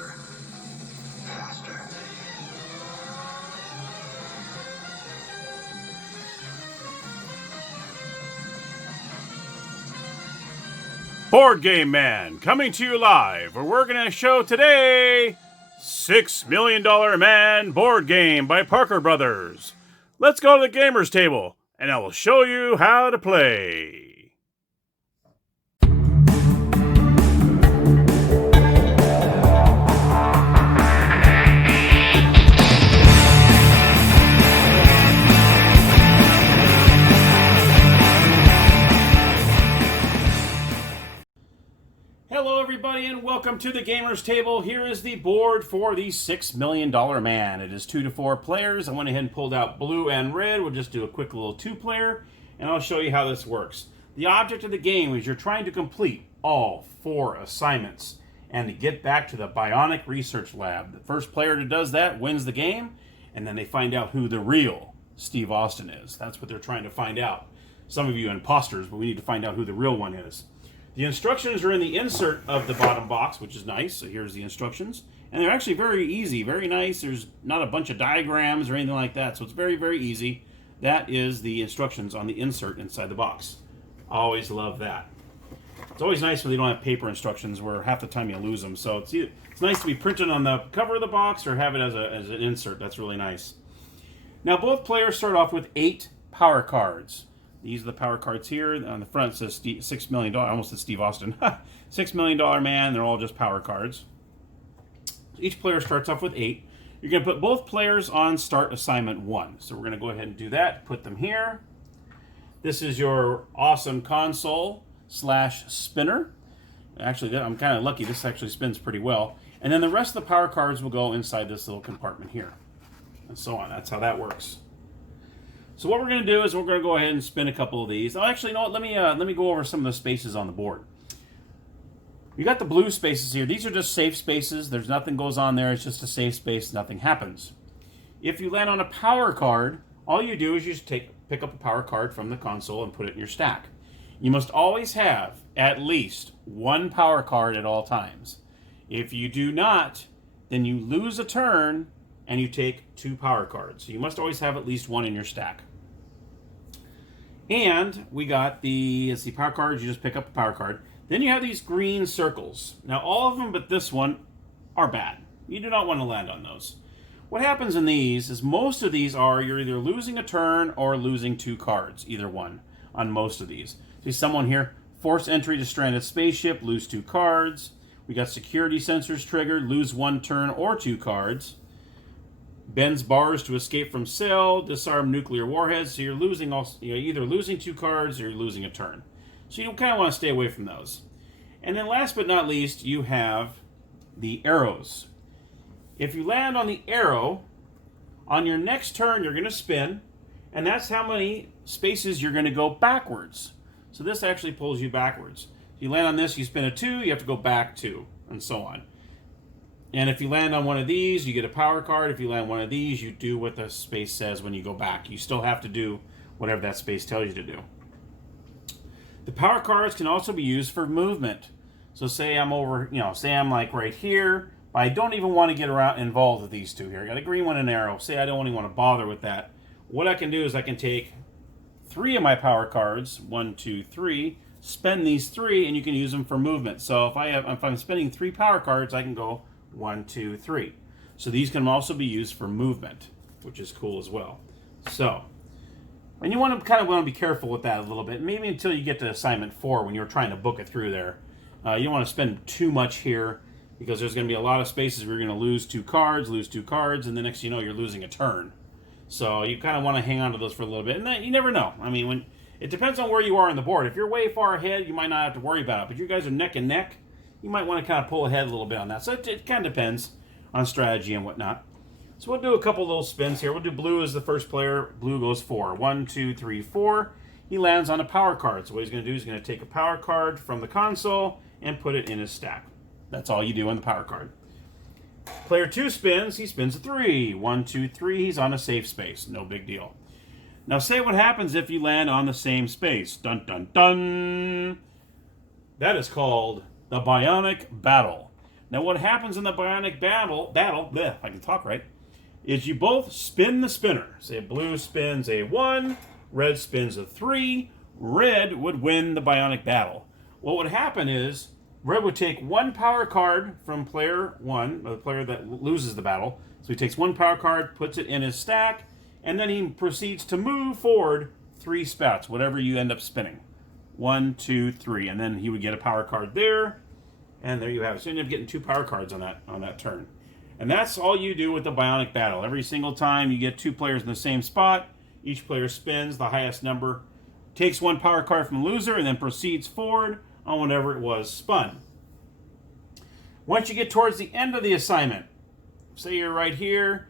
stronger, faster. Board Game Man coming to you live, where we're going to show today $6 Million Man board game by Parker Brothers. Let's go to the gamer's table, and I will show you how to play. Hello everybody and welcome to the Gamer's Table. Here is the board for the $6 Million Man. It is 2 to 4 players. I went ahead and pulled out blue and red. We'll just do a quick little 2-player and I'll show you how this works. The object of the game is you're trying to complete all 4 assignments and to get back to the Bionic Research Lab. The first player that does that wins the game, and then they find out who the real Steve Austin is. That's what they're trying to find out. Some of you are imposters, but we need to find out who the real one is. The instructions are in the insert of the bottom box, which is nice. So here's the instructions. And they're actually very easy, very nice. There's not a bunch of diagrams or anything like that. So it's very, very easy. That is the instructions on the insert inside the box. Always love that. It's always nice when they don't have paper instructions where half the time you lose them. So it's nice to be printed on the cover of the box or have it as an insert. That's really nice. Now both players start off with 8 power cards. These are the power cards here. On the front it says $6 million. I almost said Steve Austin. $6 Million Man. They're all just power cards. Each player starts off with 8. You're going to put both players on start assignment 1. So we're going to go ahead and do that. Put them here. This is your awesome console / spinner. Actually, I'm kind of lucky. This actually spins pretty well. And then the rest of the power cards will go inside this little compartment here. And so on. That's how that works. So what we're going to do is we're going to go ahead and spin a couple of these. Oh, actually, you know what? Let me go over some of the spaces on the board. You got the blue spaces here. These are just safe spaces. There's nothing goes on there. It's just a safe space. Nothing happens. If you land on a power card, all you do is you just pick up a power card from the console and put it in your stack. You must always have at least 1 power card at all times. If you do not, then you lose a turn and you take 2 power cards. So you must always have at least 1 in your stack. And we got the power cards. You just pick up a power card. Then you have these green circles. Now all of them but this one are bad. You do not want to land on those. What happens in these is most of these are you're either losing a turn or losing 2 cards. Either one on most of these. See someone here, force entry to stranded spaceship, lose 2 cards. We got security sensors triggered, lose 1 turn or 2 cards. Bends bars to escape from cell, disarm nuclear warheads. So you're losing you're either losing 2 cards or you're losing a turn. So you kind of want to stay away from those. And then last but not least, you have the arrows. If you land on the arrow, on your next turn you're going to spin, and that's how many spaces you're going to go backwards. So this actually pulls you backwards. If you land on this, you spin a 2, you have to go back 2, and so on. And if you land on one of these, you get a power card. If you land one of these, you do what the space says when you go back. You still have to do whatever that space tells you to do. The power cards can also be used for movement. So say I'm over, say I'm like right here, but I don't even want to get involved with these 2 here. I got a green one and an arrow. Say I don't even want to bother with that. What I can do is I can take 3 of my power cards, 1, 2, 3, spend these 3, and you can use them for movement. So if I'm spending 3 power cards, I can go 1, 2, 3. So these can also be used for movement, which is cool as well. So, and you want to kind of be careful with that a little bit, maybe until you get to assignment 4 when you're trying to book it through there. You don't want to spend too much here because there's going to be a lot of spaces where you're going to lose 2 cards, and the next you know you're losing a turn. So you kind of want to hang on to those for a little bit, and then you never know. I mean, it depends on where you are on the board. If you're way far ahead, you might not have to worry about it. But you guys are neck and neck, you might want to kind of pull ahead a little bit on that. So it kind of depends on strategy and whatnot. So we'll do a couple little spins here. We'll do blue as the first player. Blue goes 4. 1, 2, 3, 4. He lands on a power card. So what he's going to do is he's going to take a power card from the console and put it in his stack. That's all you do on the power card. Player 2 spins. He spins a 3. 1, 2, 3. He's on a safe space. No big deal. Now say what happens if you land on the same space. Dun, dun, dun. That is called the Bionic Battle. Now, what happens in the bionic battle, bleh, if I can talk right, is you both spin the spinner. Say blue spins a 1, red spins a 3. Red would win the bionic battle. What would happen is red would take 1 power card from player 1, or the player that loses the battle. So he takes 1 power card, puts it in his stack, and then he proceeds to move forward 3 spots, whatever you end up spinning. 1, 2, 3, and then he would get a power card there, and there you have it. So you end up getting 2 power cards on that turn. And that's all you do with the bionic battle. Every single time you get 2 players in the same spot, each player spins the highest number, takes 1 power card from the loser, and then proceeds forward on whatever it was spun. Once you get towards the end of the assignment, say you're right here,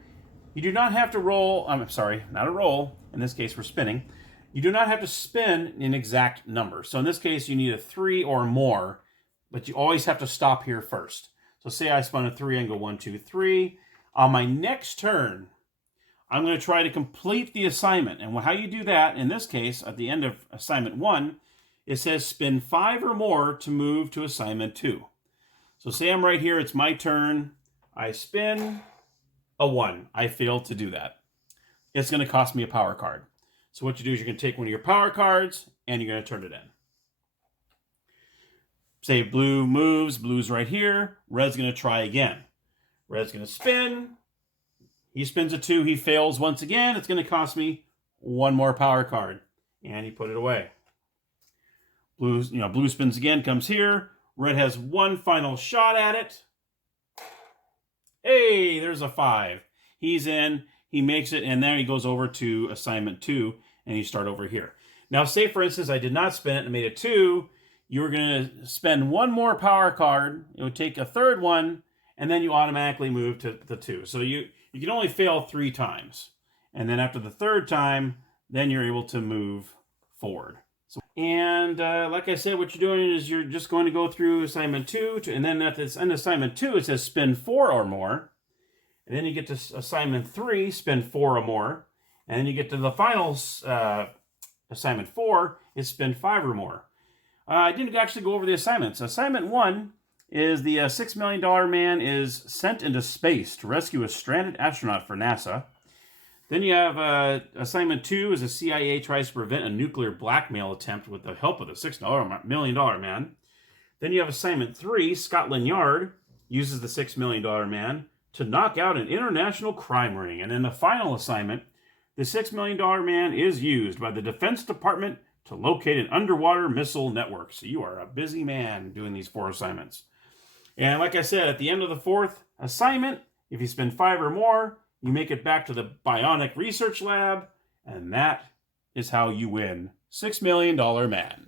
you do not have to roll, I'm sorry, not a roll, in this case we're spinning, you do not have to spin an exact number. So in this case you need a 3 or more, but you always have to stop here first. So say I spun a 3 and go 1, 2, 3. On my next turn, I'm going to try to complete the assignment. And how you do that, in this case, at the end of assignment 1, it says spin 5 or more to move to assignment 2. So say I'm right here, it's my turn. I spin a 1. I failed to do that. It's going to cost me a power card. So what you do is you're going to take one of your power cards and you're going to turn it in. Say blue moves, blue's right here, red's going to try again. Red's going to spin. He spins a 2, he fails once again. It's going to cost me 1 more power card. And he put it away. Blue spins again, comes here. Red has 1 final shot at it. Hey, there's a 5. He's in, he makes it, and then he goes over to assignment 2, and you start over here. Now, say, for instance, I did not spin it and made a 2. You were going to spend 1 more power card. It would take a 3rd one, and then you automatically move to the 2. So you can only fail 3 times. And then after the 3rd time, then you're able to move forward. Like I said, what you're doing is you're just going to go through assignment 2, and then at the end of assignment 2, it says spin 4 or more. And then you get to assignment 3, spin 4 or more. And then you get to the final assignment 4, is spin 5 or more. I didn't actually go over the assignments. Assignment 1 is the $6 million man is sent into space to rescue a stranded astronaut for NASA. Then you have assignment 2 is the CIA tries to prevent a nuclear blackmail attempt with the help of the $6 million man. Then you have assignment 3, Scotland Yard uses the $6 million man to knock out an international crime ring. And in the final assignment, the $6 million man is used by the Defense Department to locate an underwater missile network. So you are a busy man doing these 4 assignments. And like I said, at the end of the 4th assignment, if you spend 5 or more, you make it back to the Bionic Research Lab, and that is how you win $6 Million Man.